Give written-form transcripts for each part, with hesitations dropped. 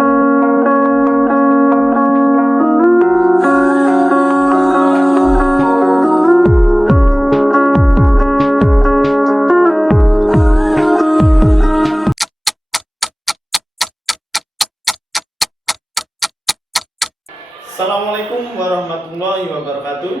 Assalamualaikum warahmatullahi wabarakatuh.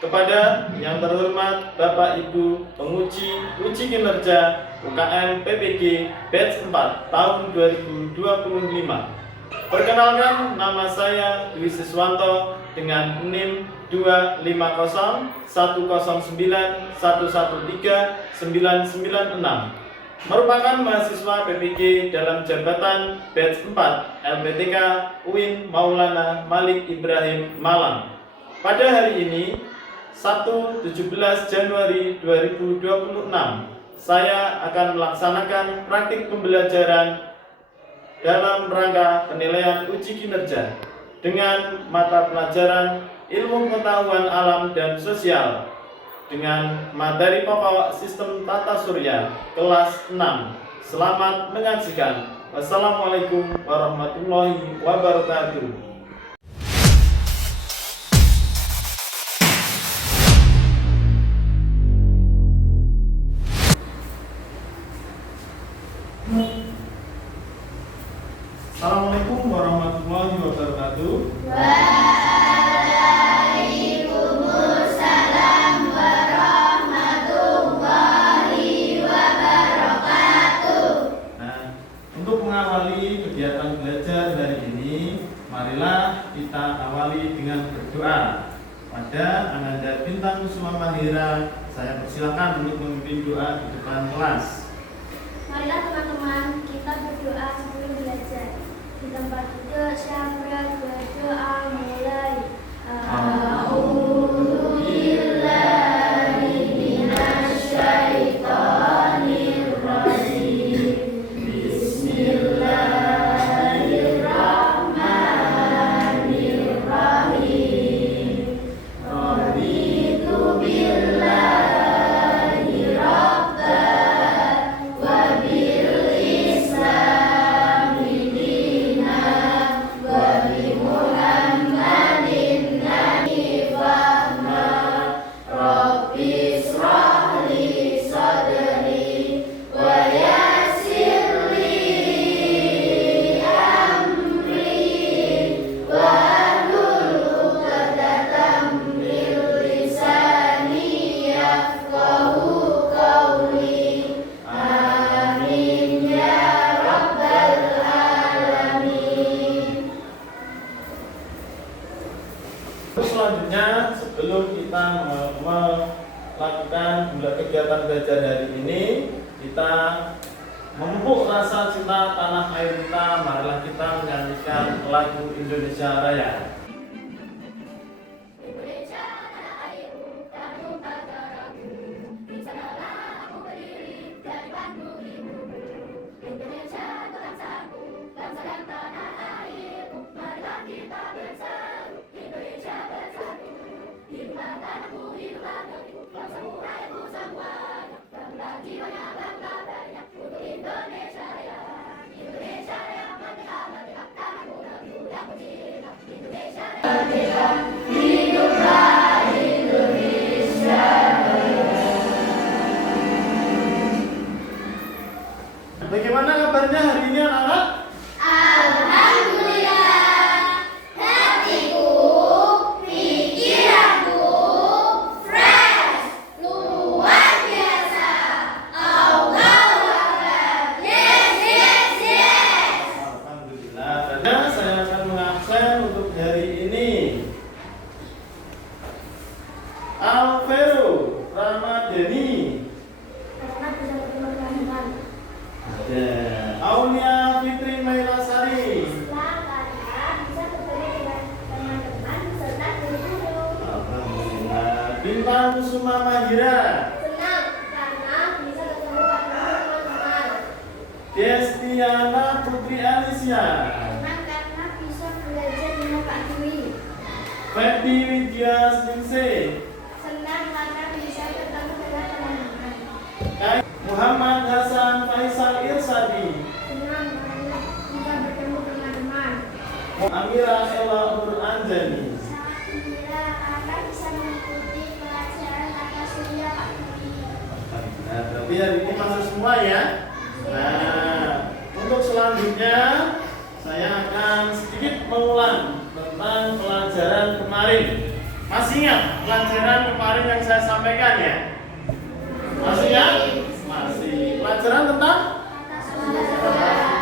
Kepada yang terhormat Bapak Ibu penguji uji kinerja UKM PPG batch 4 tahun 2025. Perkenalkan, nama saya Dwi Siswanto dengan NIM 2509191139996, merupakan mahasiswa PPG dalam jabatan batch 4 LPTK UIN Maulana Malik Ibrahim Malang. Pada hari ini, Sabtu 17 Januari 2026, saya akan melaksanakan praktik pembelajaran dalam rangka penilaian uji kinerja dengan mata pelajaran Ilmu Pengetahuan Alam dan Sosial dengan materi pokok Sistem Tata Surya kelas 6. Selamat menyaksikan. Wassalamualaikum warahmatullahi wabarakatuh. Assalamualaikum warahmatullahi wabarakatuh. Waalaikumsalam warahmatullahi wabarakatuh. Nah, untuk mengawali kegiatan belajar hari ini, marilah kita awali dengan berdoa. Pada Ananda Bintang Kusuma Mahira, saya persilakan untuk memimpin doa di depan kelas. Marilah teman-teman, kita berdoa sebelum belajar. Di tempat duduk syabra berdoa mulai. A'udzubillahi minasyaitonirrajim. Bismillahirrahmanirrahim. Raditu billahi rabban wa bil islami dinan wa bi Muhammadin nabiyyan. Rabbi shrah li sadri wa yassir li amri wa hlul 'uqdatam min lisani yafqahu qawli. Amin ya rabbal alamin. Selanjutnya, sebelum kita melakukan kegiatan belajar hari ini, kita memupuk rasa cinta tanah air kita. Marilah kita menyanyikan lagu Indonesia Raya. Indonesia tanah airku, tanah negaraku, di sanalah aku berdiri dari bangku ibuku. Indonesia itu bangsaku, bangsa dan tanah airku, marilah kita bersatu. Indonesia bersatu, hiduplah tanahku, hiduplah negeriku, bangsaku, rakyatku semuanya, bangga jiwanya, bangga badannya untuk Indonesia Raya. Indonesia Raya, merdeka, merdeka, tanahku, negeriku yang ku cinta. Indonesia Raya, merdeka, hiduplah Indonesia Raya. Bagaimana kabarnya hari ini anak-anak? Alhamdulillah, hatiku, pikiranku fresh, luar biasa. Allahu Akbar. Yes, yes, yes. Alhamdulillah. Dan saya akan mengabsen untuk hari ini. Alvero Ramadhani. Selamat bisa bertemu teman-teman. Ada Aulia Fitri Mailasari. Selamat bisa bertemu dengan teman-teman serta guru-guru. Alhamdulillah. Bintang Kusuma Mahira. Senang karena bisa bertemu teman-teman. Destiana Putri Alicia. Senang karena bisa belajar dengan Pak Dwi. Fethi Widya Sningsih. Senang karena bisa bertemu dengan teman-teman. Muhammad Hasan Faisal Irsadi. Senang karena bisa bertemu teman-teman. Amira Ella Nur Anjani. Sangat gembira karena bisa mengikuti pelajaran tata surya Pak Guru. Nah, berarti hari ini masuk semua ya. Nah, untuk selanjutnya saya akan sedikit mengulang tentang pelajaran kemarin. Masih ingat pelajaran kemarin yang saya sampaikan ya? Masih ingat? Masih. Pelajaran tentang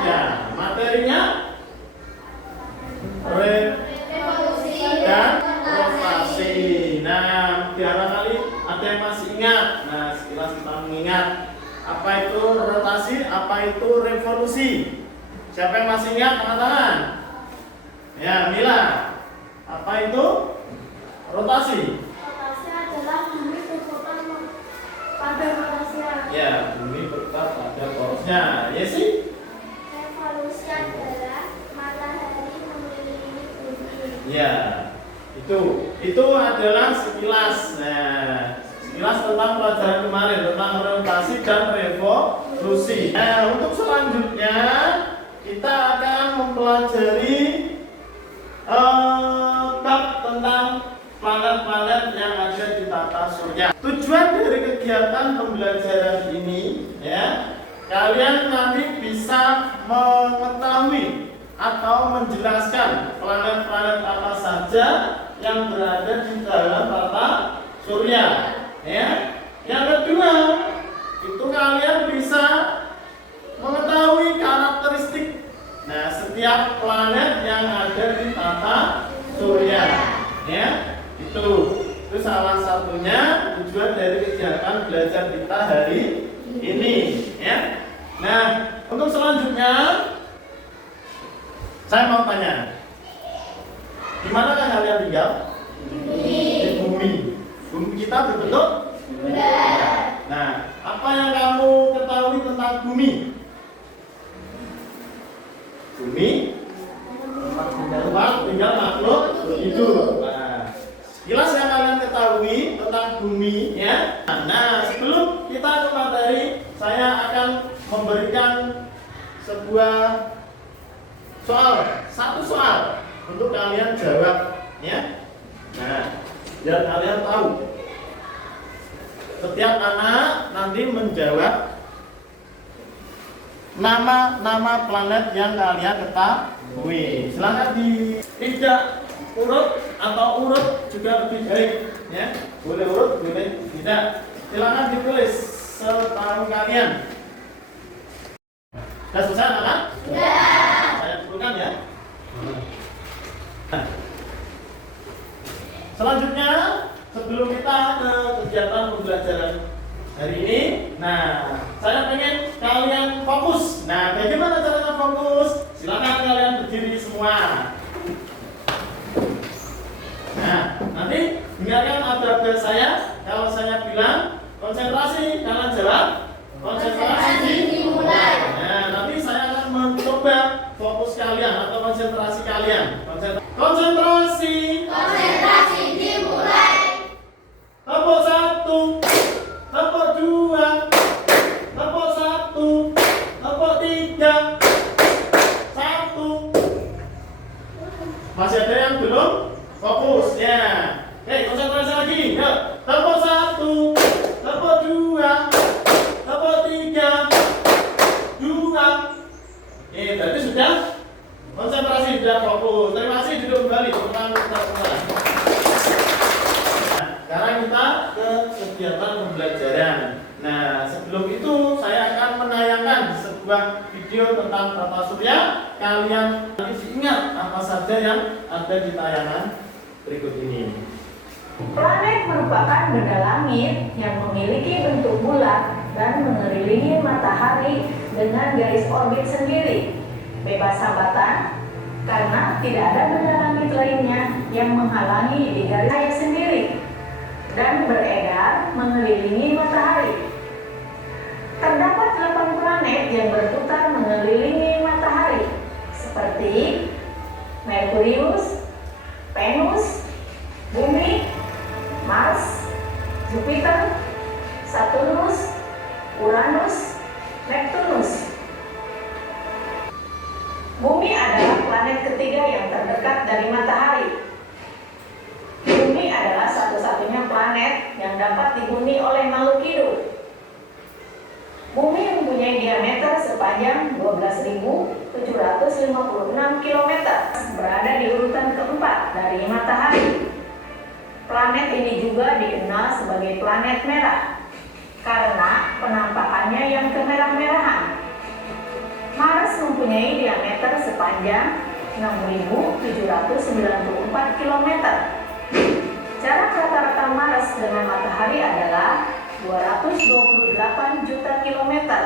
ya, materinya Revolusi dan rotasi. Nah, barangkali ada yang masih ingat. Nah, sekilas kita mengingat apa itu rotasi, apa itu revolusi. Siapa yang masih ingat? Tangan-tangan. Ya, Mila. Apa itu rotasi? Rotasi adalah bumi berputar pada porosnya. Ya, bumi berputar pada porosnya. Ya sih? Revolusi adalah matahari mengelilingi bumi. Ya, itu adalah sekilas. Nah, sekilas tentang pelajaran kemarin tentang rotasi dan revolusi. Nah, untuk selanjutnya kita akan mempelajari bab tentang planet-planet yang ada di tata surya. Tujuan dari kegiatan pembelajaran ini, ya, kalian nanti bisa mengetahui atau menjelaskan planet-planet apa saja yang berada di dalam tata surya. Ya. Yang kedua, itu kalian bisa mengetahui karakteristik setiap planet yang ada di tata surya. Ya, itu salah satunya tujuan dari kegiatan belajar kita hari ini. Ya. Nah, untuk selanjutnya saya mau tanya, di mana kalian tinggal? Di bumi. Bumi kita berbentuk bulat. Nah, apa yang kamu ketahui tentang bumi? Bumi tempat tinggal makhluk hidup. Nah, sekilas yang kalian ketahui tentang bumi, ya. Nah, sebelum kita ke materi, saya akan memberikan sebuah satu soal untuk kalian jawab, ya. Nah, biar kalian tahu. Setiap anak nanti menjawab nama planet yang kalian ketahui. Silakan tidak urut atau urut juga lebih baik, ya. Boleh urut, boleh tidak. Silakan ditulis setahu kalian. Sudah selesai, anak? Sudah. Saya dulukan ya. Nah, selanjutnya sebelum kita ke kegiatan pembelajaran hari ini, saya pengen kalian fokus. Nah, bagaimana caranya fokus? Silakan kalian berdiri semua. Nah, nanti dengarkan ada saya. Kalau saya bilang konsentrasi, kalian jawab konsentrasi dimulai. Nah, nanti saya akan mencoba fokus kalian atau konsentrasi kalian. Konsentrasi dimulai. Tepuk 1, tepuk 2, tepuk 1, tepuk 3, 1. Masih ada yang belum fokus ya? Oke, konsentrasi lagi. Yuk, tepuk 1, tepuk 2, tepuk 3, 2. Berarti sudah konsentrasi, sudah fokus. Terima kasih, duduk kembali. Sekarang kita ke kegiatan pembelajaran. Nah, sebelum itu saya akan menayangkan sebuah video tentang tata surya. Kalian nanti ingat apa saja yang ada di tayangan berikut ini. Planet merupakan benda langit yang memiliki bentuk bulat dan mengelilingi matahari dengan garis orbit sendiri, bebas hambatan, karena tidak ada benda langit lainnya yang menghalangi di garis saya sendiri, dan beredar mengelilingi matahari. Terdapat 8 planet yang berputar mengelilingi matahari, seperti Merkurius, Venus, Bumi, Mars, Jupiter, Saturnus, Uranus, Neptunus. Bumi adalah planet ketiga yang terdekat dari matahari. Bumi adalah satu-satunya planet yang dapat dihuni oleh makhluk hidup. Bumi mempunyai diameter sepanjang 12.756 km, berada di urutan keempat dari matahari. Planet ini juga dikenal sebagai planet merah karena penampakannya yang kemerah-merahan. Mars mempunyai diameter sepanjang 6.794 km. Jarak rata-rata Mars dengan matahari adalah 228 juta kilometer.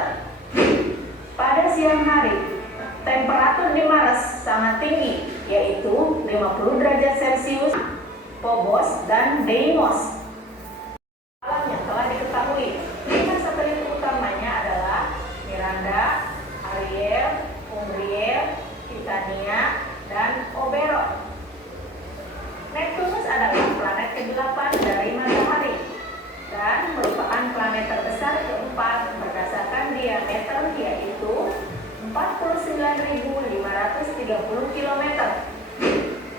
Pada siang hari, temperatur di Mars sangat tinggi, yaitu 50 derajat Celcius. Phobos dan Deimos. Alam yang telah diketahui, 5 satelit utamanya adalah Miranda, Ariel, Umbriel, Titania, dan Oberon. Neptunus adalah planet ke-8 dari matahari dan merupakan planet terbesar keempat berdasarkan diameter, yaitu 49.530 km.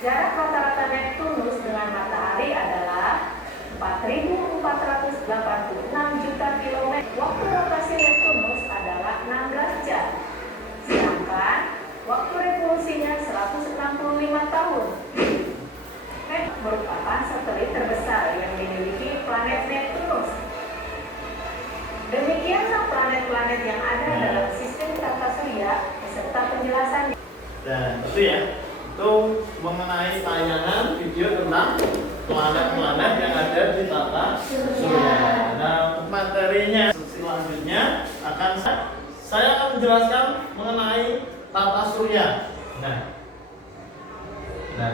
Jarak rata-rata Neptunus dengan matahari adalah 4.486 juta kilometer. Waktu rotasi Neptunus adalah 16 jam, sedangkan waktu revolusinya 165 tahun. Neptunus merupakan satelit terbesar yang dimiliki planet Neptunus. Demikianlah planet-planet yang ada dalam sistem tata surya beserta penjelasan. Dan itu ya, itu mengenai tayangan video tentang planet-planet yang ada di tata surya. Nah, untuk materinya selanjutnya saya akan menjelaskan mengenai tata surya. Nah,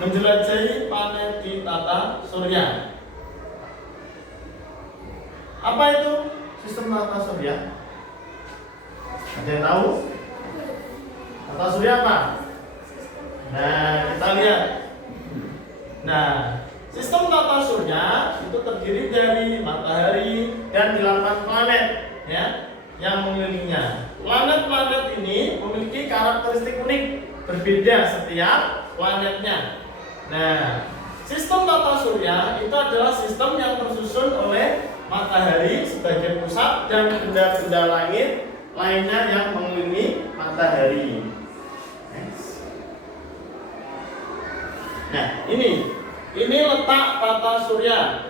menjelajahi planet di tata surya. Apa itu sistem tata surya? Ada yang tahu? Tata surya apa? Nah, kita lihat. Nah, sistem tata surya itu terdiri dari matahari dan 8 planet ya yang mengelilinginya. Planet-planet ini memiliki karakteristik unik, berbeda setiap planetnya. Nah, sistem tata surya itu adalah sistem yang tersusun oleh matahari sebagai pusat dan benda-benda langit lainnya yang mengelilingi matahari. Nah, ini letak tata surya.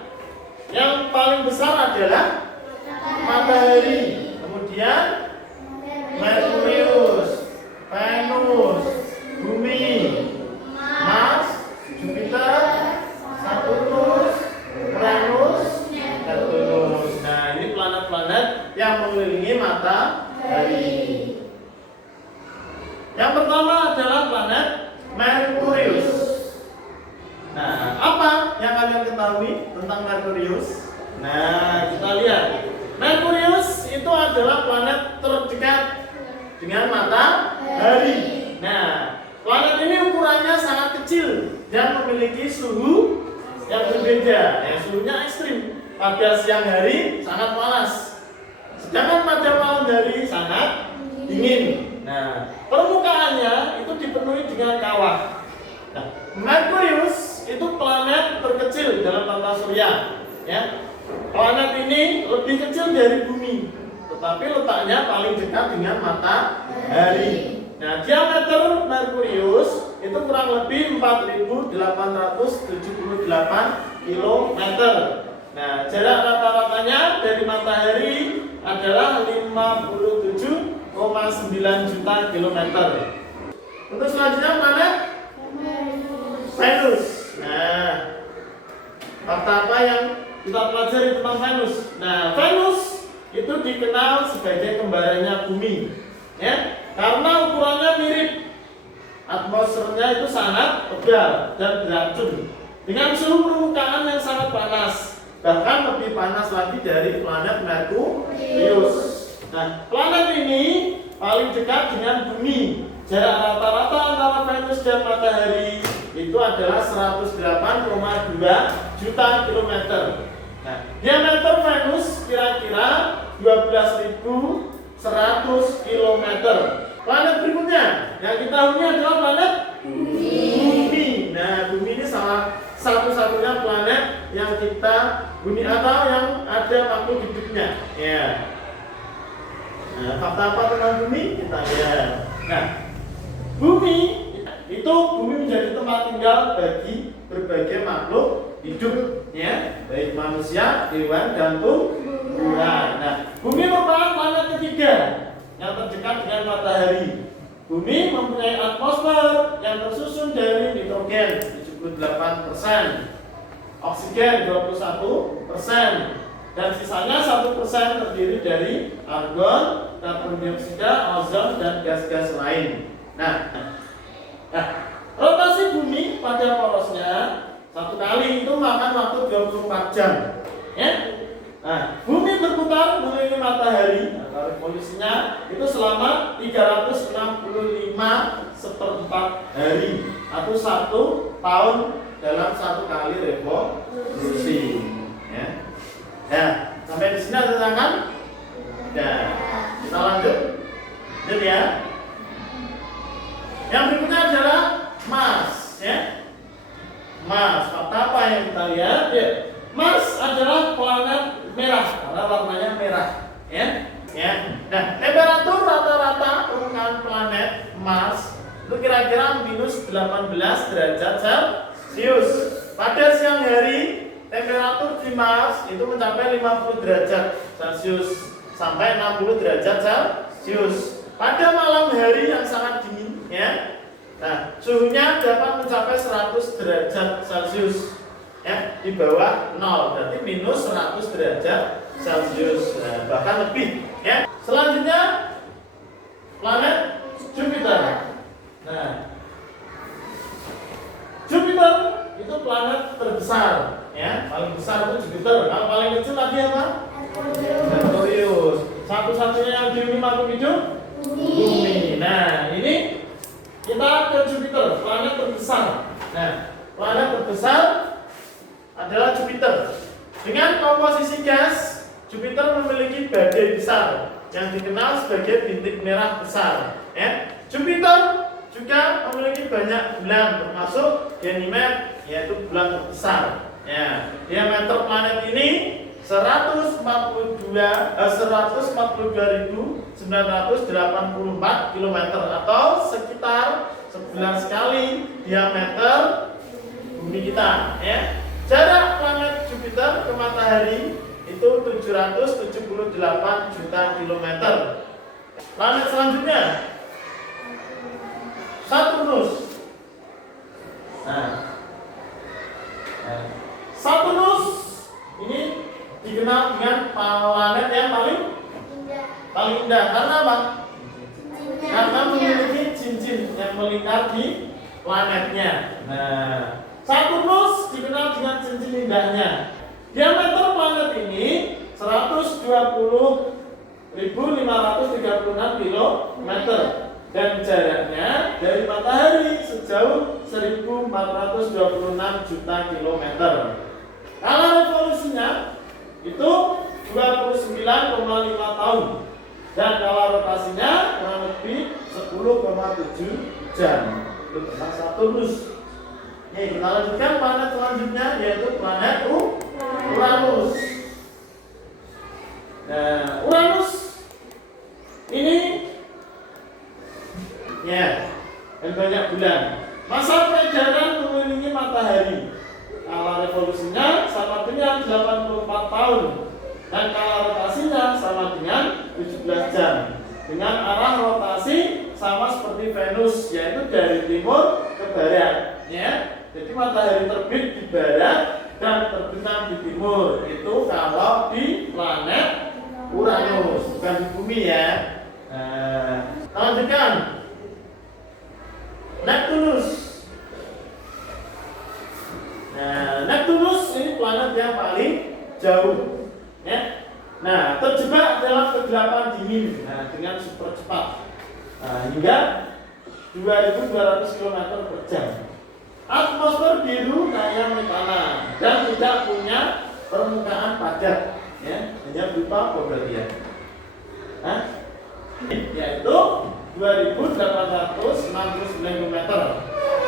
Yang paling besar adalah matahari, kemudian Merkurius, Venus, Bumi, Mars, Jupiter, Saturnus, Uranus, Neptunus. Nah, ini planet-planet yang mengelilingi matahari. Yang pertama adalah planet Merkurius. Nah, apa yang kalian ketahui tentang Merkurius? Nah, kita lihat. Merkurius itu adalah planet terdekat dengan matahari. Nah, planet ini ukurannya sangat kecil dan memiliki suhu yang berbeda. Ya, suhunya ekstrim. Pada siang hari sangat panas, sedangkan pada malam hari sangat dingin. Nah, permukaannya itu dipenuhi dengan kawah. Nah, Merkurius itu planet terkecil dalam tata surya. Ya, planet ini lebih kecil dari Bumi, tetapi letaknya paling dekat dengan matahari. Nah, diameter Merkurius itu kurang lebih 4.878 km. Nah, jarak rata-ratanya dari matahari adalah 57,9 juta kilometer. Untuk selanjutnya planet Venus. Nah, fakta apa yang kita pelajari tentang Venus? Nah, Venus itu dikenal sebagai kembarannya Bumi, ya, karena ukurannya mirip. Atmosfernya itu sangat tebal dan beracun, dengan suhu permukaan yang sangat panas, bahkan lebih panas lagi dari planet Merkurius. Nah, planet ini paling dekat dengan Bumi. Jarak rata-rata antara Venus dan matahari itu adalah 108,2 juta kilometer. Nah, diameter Venus kira-kira 12.100 kilometer. Planet berikutnya yang kita huni adalah planet Bumi. kita bumi atau yang ada makhluk hidupnya. Ya. Nah, fakta apa tentang bumi? Kita lihat. Nah, bumi menjadi tempat tinggal bagi berbagai makhluk hidup, ya, baik manusia, hewan, dan tumbuhan. Nah, bumi merupakan planet ketiga yang terdekat dengan matahari. Bumi mempunyai atmosfer yang tersusun dari nitrogen 78%, oksigen 21%, dan sisanya 1% terdiri dari argon, karbon dioksida, ozon, dan gas-gas lain. Nah, rotasi bumi pada porosnya satu kali itu makan waktu 24 jam. Ya? Nah, bumi berputar mengelilingi matahari, atau revolusinya itu selama 365/4 hari atau 1 tahun dalam 1 kali revolusi. Ya. Nah, sampai di sini ada tangan. Nah, kita lanjut. Jadi ya. Yang berikutnya adalah Mars, ya. Mars, fakta apa yang kita lihat? Ya. Mars adalah planet merah karena warnanya merah, ya. Nah, temperatur rata-rata permukaan planet Mars itu kira-kira -18 derajat Celcius. Pada siang hari, temperatur di Mars itu mencapai 50 derajat Celcius sampai 60 derajat Celcius. Pada malam hari yang sangat dingin, ya. Nah, suhunya dapat mencapai 100 derajat Celcius. Ya, di bawah 0, berarti -100 derajat Celcius. Nah, bahkan lebih, ya. Selanjutnya planet Jupiter. Nah, Jupiter itu planet terbesar, ya. Paling besar itu Jupiter. Kalau paling kecil tadi apa? Merkurius. Satu-satunya yang dihuni makhluk hidup? Bumi. Nah, ini kita ke Jupiter, planet terbesar. Nah, planet terbesar adalah Jupiter. Dengan komposisi gas, Jupiter memiliki badai besar yang dikenal sebagai bintik merah besar. Ya. Jupiter juga memiliki banyak bulan, termasuk Ganymede, yaitu bulan terbesar. Ya. Diameter planet ini 142.984 km atau sekitar 11 kali diameter bumi kita, ya. Jarak planet Jupiter ke matahari itu 778 juta kilometer. Planet selanjutnya Saturnus. Saturnus ini dikenal dengan planet yang paling indah. Karena apa? Karena memiliki cincin yang melingkar di planetnya. Nah, Saturnus dikenal dengan cincin indahnya. Diameter planet ini 120.536 km dan jaraknya dari matahari sejauh 1.426 juta kilometer. Kalau revolusinya itu 29,5 tahun dan kalau rotasinya kurang lebih 10,7 jam. Itu tentang Saturnus. Kita lanjutkan planet selanjutnya yaitu planet Uranus. Nah, Uranus ini ya dan banyak bulan. Masa peredaran mengelilingi matahari. Kalau revolusinya sama dengan 84 tahun dan kalau rotasinya sama dengan 17 jam. Dengan arah rotasi sama seperti Venus, yaitu dari timur ke barat, ya. Jadi matahari terbit di barat dan terbenam di timur. Itu kalau di planet Uranus, bukan di bumi, ya. Lanjutkan Neptunus. Neptunus ini planet yang paling jauh, ya. Nah, terjebak dalam kegelapan dingin, dengan super cepat, hingga 2.200 km per jam. Atmosfer biru kayak metana dan tidak punya permukaan padat, ya, hanya berupa bobotnya. Yaitu 2.869 km.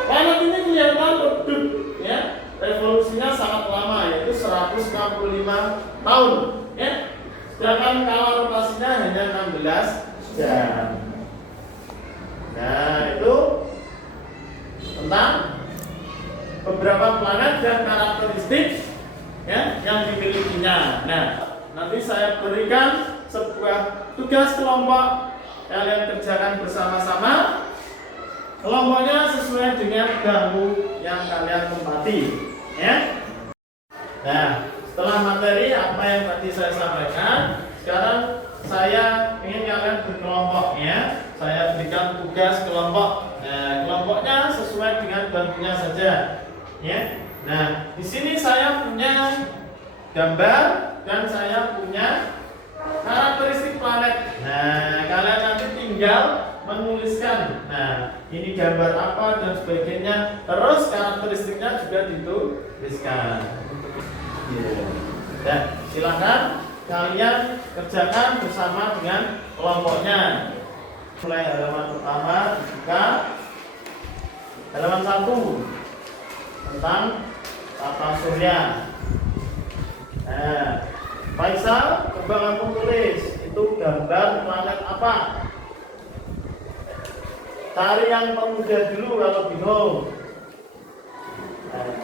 Planet ini kelihatan redup, ya. Revolusinya sangat lama, yaitu 100 tahun, ya. Sedangkan kalau rotasinya hanya 16 jam. Nah, itu tentang beberapa planet dan karakteristik, ya, yang dimilikinya. Nah, nanti saya berikan sebuah tugas kelompok, kalian kerjakan bersama-sama. Kelompoknya sesuai dengan bangku yang kalian tempati, ya. Nah, setelah materi apa yang tadi saya sampaikan, sekarang saya ingin kalian berkelompok, ya. Saya berikan tugas kelompok. Nah, kelompoknya sesuai dengan bangkunya saja, ya. Nah, di sini saya punya gambar dan saya punya karakteristik planet. Nah, kalian nanti tinggal menuliskan. Nah, ini gambar apa dan sebagainya. Terus karakteristiknya juga dituliskan. Dan silakan kalian kerjakan bersama dengan kelompoknya. Mulai halaman pertama dibuka. Halaman 1 tentang tata surya. Nah, Faisal, coba kamu tulis itu gambar planet apa? Cari yang termudah dulu kalau bingung. Nah,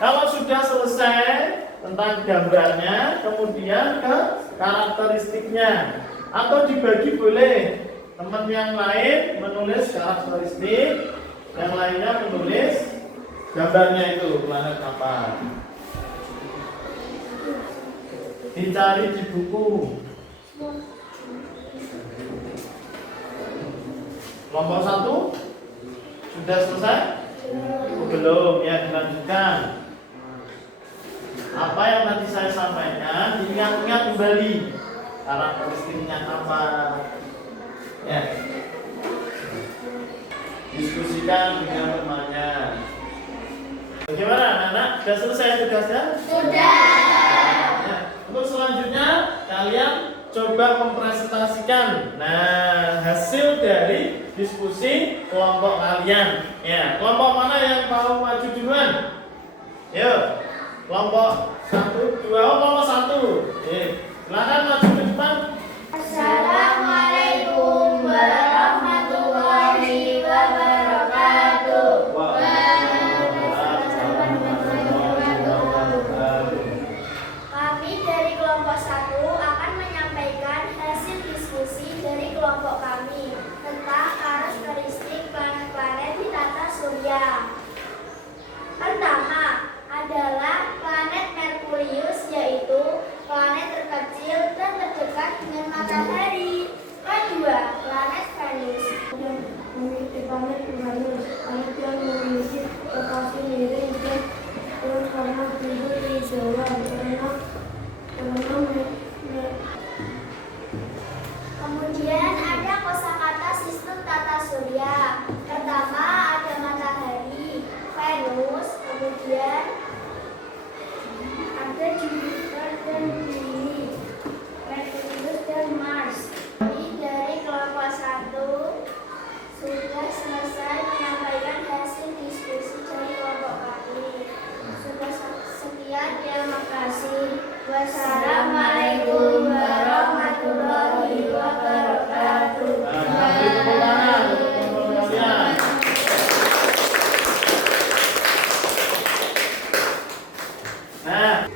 kalau sudah selesai tentang gambarnya, kemudian ke karakteristiknya, atau dibagi boleh. Teman yang lain menulis karakteristik, yang lainnya menulis gambarnya itu planet apa. Dicari di buku. Kelompok 1 sudah selesai? Belum, ya, dilanjutkan. Apa yang tadi saya sampaikan, diingat-ingat kembali. Karakteristiknya apa? Ya. Diskusikan dengan temannya. Bagaimana anak-anak? Sudah selesai tugasnya? Sudah. Untuk selanjutnya kalian coba mempresentasikan hasil dari diskusi kelompok kalian. Ya, kelompok mana yang mau maju duluan? Yuk, kelompok 1, 2, kelompok 1. Silakan maju ke depan. Assalamualaikum warahmatullahi wabarakatuh. Kami dari kelompok 1 akan menyampaikan hasil diskusi dari kelompok kami tentang karakteristik planet-planet di tata surya. Pertama adalah planet Merkurius, yaitu planet terkecil dan terdekat dengan matahari. Kedua, planet Venus. Memiliki planet Uranus, planet yang memiliki rotasi miring dan warna biru hijauan Kemudian ada kosakata sistem tata surya. Pertama ada matahari, Venus, kemudian ada Jupiter dan Bumi, Merkurius dan Mars. Kami dari kelompok 1 sudah selesai menyampaikan hasil diskusi dari kelompok kami. Sudah sekian, terima kasih. Wassalamualaikum warahmatullahi wabarakatuh. Beri tepuk tangan untuk kelompok kalian. Nah,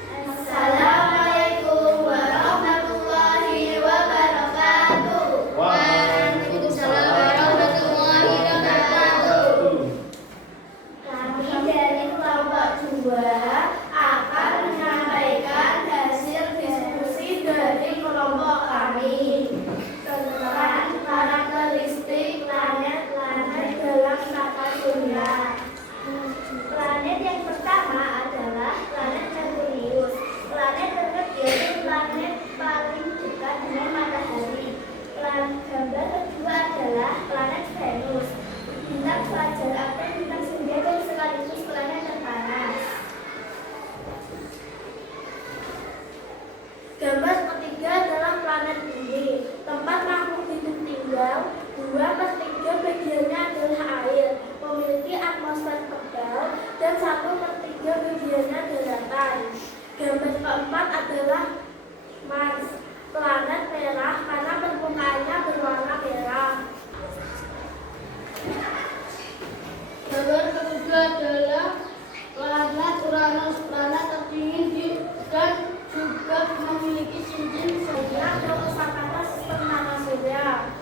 Assalamualaikum warahmatullahi wabarakatuh. Waalaikumsalam warahmatullahi wabarakatuh. Kami dari kelompok 2 akan menyampaikan hasil diskusi dari kelompok kami tentang karakteristik planet-planet dalam tata surya. Planet yang pertama adalah planet Merkurius. Planet terkecil dan planet paling dekat dengan matahari. Gambar kedua adalah planet Venus. Bintang fajar atau bintang surya dan sekaligus planet terpanas. Gambar ketiga adalah planet Bumi. Tempat makhluk hidup tinggal. 2/3 bagiannya adalah air, memiliki atmosfer tebal, dan 1/3 bagiannya daratan. adalah planet Uranus. Planet tertinggi dan juga memiliki cincin zodiak atau kosakata sistem nama surya.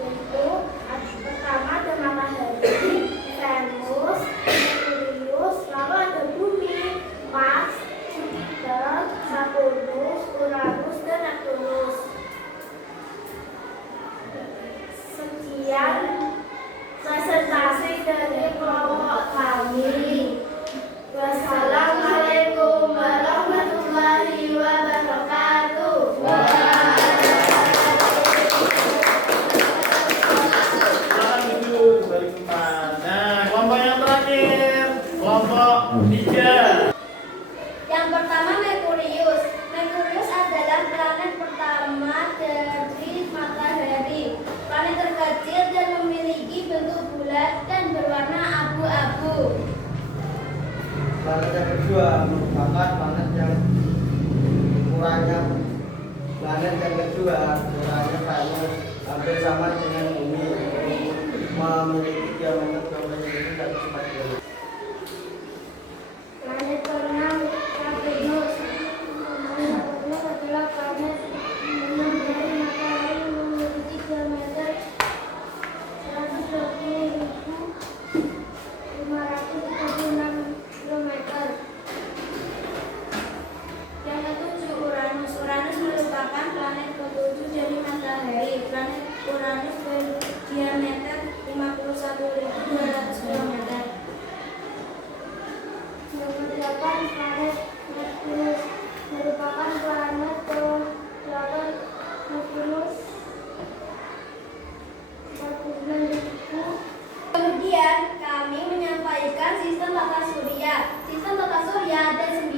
Yaitu pertama ada matahari, Venus, Merkurius, lalu ada bumi, Mars, Jupiter, Saturnus, Uranus, dan Neptunus. Sekian presentasi dari kelompok kami. Wassalamualaikum warahmatullahi wabarakatuh. Silakan duduk balik tempat. Nah, kelompok yang terakhir, kelompok 3. Yang pertama Merkurius. Merkurius adalah planet pertama dari matahari. Planet terkecil dan memiliki bentuk bulat dan berwarna abu-abu. Planet yang kedua merupakan planet yang ukurannya Venus hampir sama dengan bumi, memiliki diameter 12.440. Planet keenam Saturnus. Saturnus adalah planet enam dari matahari, memiliki diameter 120.536 km. Yang ketujuh Uranus. Uranus merupakan planet ketujuh dari matahari. Planet Uranus berdiameter 51.200 km. Yang kedelapan planet Neptunus merupakan planet ke-8. Neptunus 49.000. Kemudian kami menyampaikan sistem tata surya. Sistem tata surya ada 9.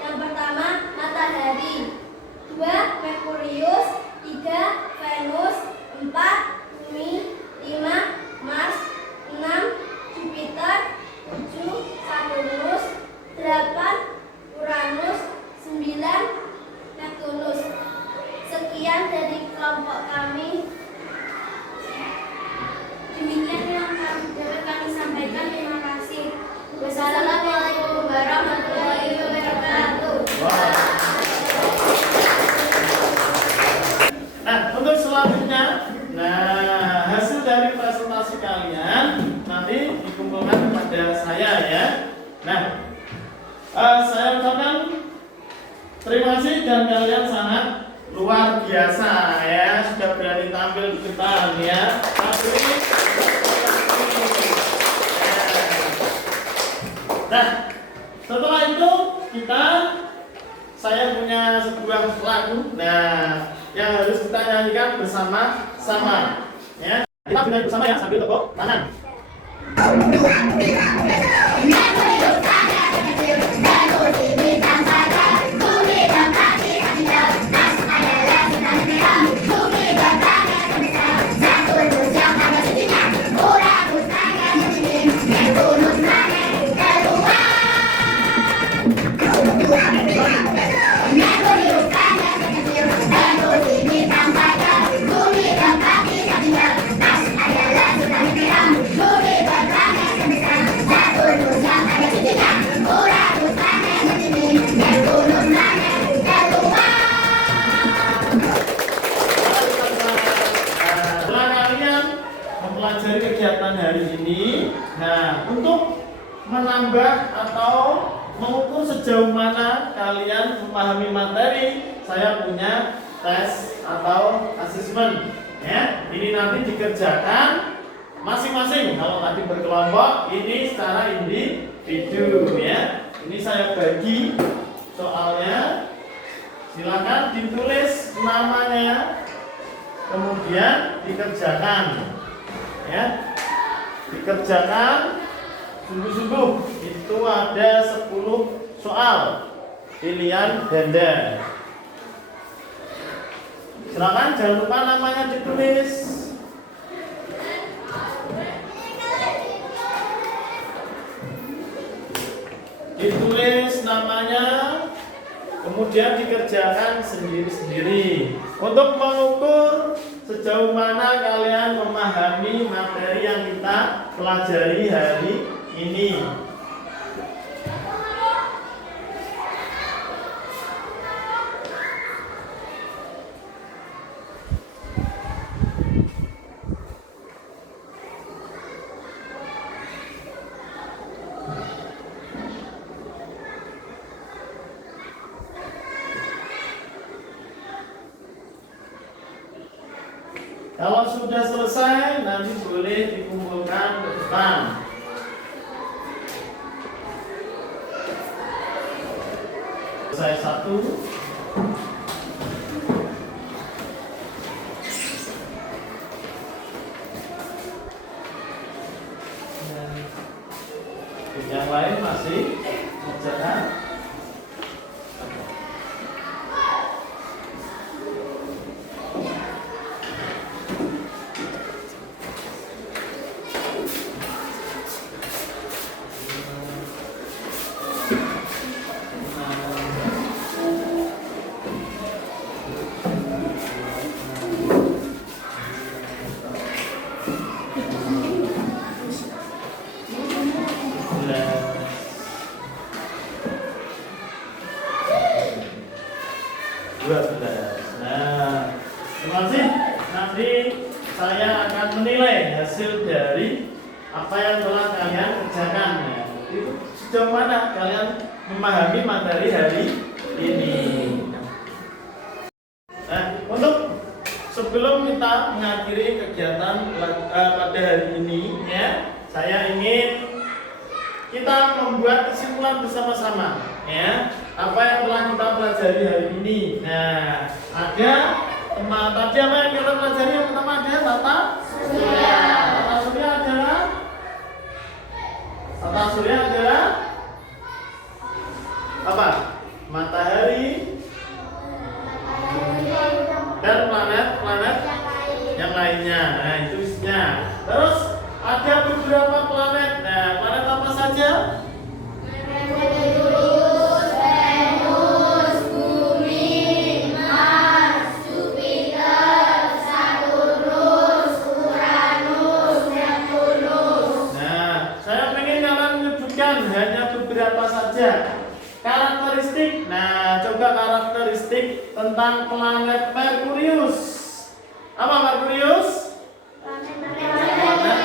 Yang pertama matahari, 2 Merkurius, 3 Venus, 4 bumi, 5 Mars, 6 Jupiter, 7 Saturnus, 8 Uranus, 9 Neptunus. Sekian dari kelompok kami. Demikian yang dapat kami sampaikan. Terima kasih. Wassalamualaikum warahmatullahi wabarakatuh. Nah, untuk selanjutnya, hasil dari presentasi kalian nanti dikumpulkan kepada saya ya. Nah, saya ucapkan terima kasih dan kalian sangat luar biasa ya, sudah berani tampil di depan ya. Nah, setelah itu saya punya sebuah lagu. Nah, yang harus kita nyanyikan bersama-sama. Ya, kita bernyanyi bersama ya sambil tepuk tangan. Mempelajari kegiatan hari ini. Nah, untuk menambah atau mengukur sejauh mana kalian memahami materi, saya punya tes atau asesmen. Ya, ini nanti dikerjakan masing-masing. Kalau tadi berkelompok, ini secara individu ya. Ini saya bagi soalnya. Silakan ditulis namanya, kemudian dikerjakan. Ya, dikerjakan sungguh-sungguh. Itu ada 10 soal pilihan ganda. Silakan jangan lupa namanya ditulis. Ditulis namanya, kemudian dikerjakan sendiri-sendiri untuk mengukur sejauh mana kalian memahami materi yang kita pelajari hari ini. Kalau sudah selesai, nanti boleh dikumpulkan ke depan. Selesai satu. Yang lain masih mengerjakan. Nah, terima kasih. Nanti saya akan menilai hasil dari apa yang telah kalian kerjakan. Ya, itu sejauh mana kalian memahami materi hari ini. Nah, untuk sebelum kita mengakhiri kegiatan pada hari ini, ya, saya ingin kita membuat kesimpulan bersama-sama, ya, apa yang telah kita pelajari hari ini. Nah, ada tadi apa yang kita pelajari? Yang pertama ada tata surya. Tata surya adalah apa? Matahari dan planet-planet yang lainnya. Nah, itu isinya. Terus ada beberapa planet. Nah, planet apa saja? Hanya beberapa saja karakteristik. Nah, coba karakteristik tentang planet Merkurius. Apa Merkurius? Planet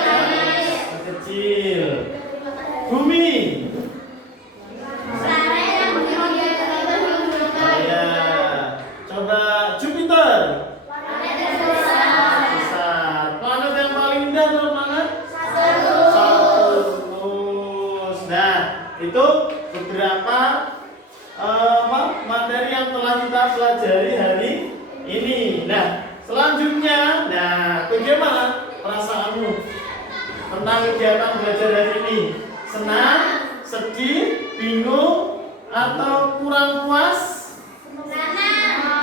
kecil. Bumi. Ya. Coba Jupiter. Besar. Planet yang paling indah adalah planet itu beberapa materi yang telah kita pelajari hari ini. Nah, selanjutnya, bagaimana perasaanmu tentang kegiatan belajar hari ini? Senang, sedih, bingung, atau kurang puas?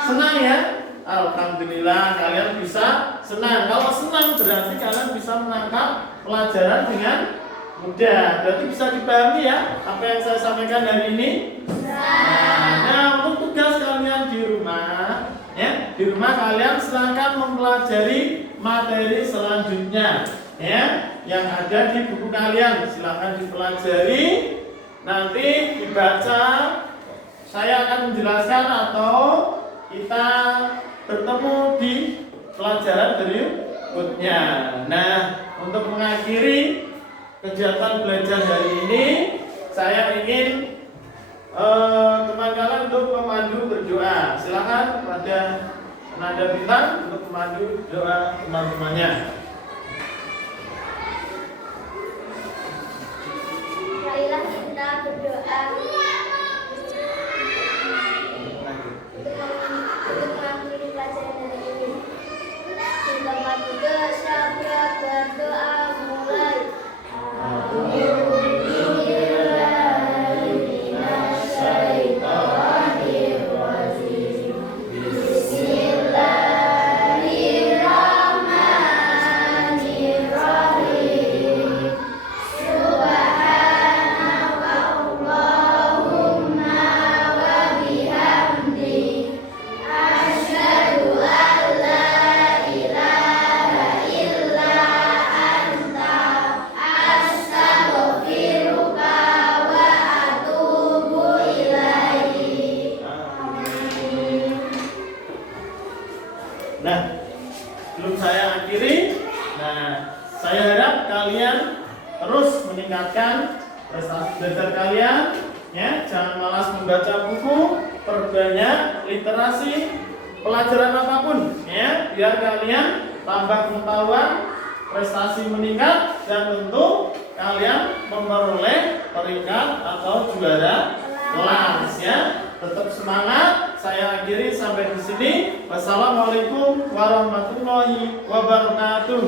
Senang ya? Alhamdulillah kalian bisa senang. Kalau senang berarti kalian bisa menangkap pelajaran dengan mudah. Berarti bisa dipahami ya apa yang saya sampaikan hari ini. Nah, untuk tugas kalian di rumah, ya, di rumah kalian silakan mempelajari materi selanjutnya, ya, yang ada di buku kalian. Silakan dipelajari, nanti dibaca. Saya akan menjelaskan atau kita bertemu di pelajaran berikutnya. Nah, untuk mengakhiri kegiatan belajar hari ini, saya ingin teman kalian untuk memandu berdoa. Silakan pada penanda bintang untuk memandu doa teman-temannya. Marilah kita berdoa untuk mengakhiri pelajaran hari ini. Di tempat duduk, siapa berdoa mulai. Bismillahirrahmanirrahim. terus meningkatkan prestasi belajar kalian, ya. Jangan malas membaca buku, perbanyak literasi, pelajaran apapun, ya, biar kalian tambah pengetahuan, prestasi meningkat, dan tentu kalian memperoleh peringkat atau juara kelas, ya. Tetap semangat. Saya akhiri sampai di sini. Wassalamualaikum warahmatullahi wabarakatuh.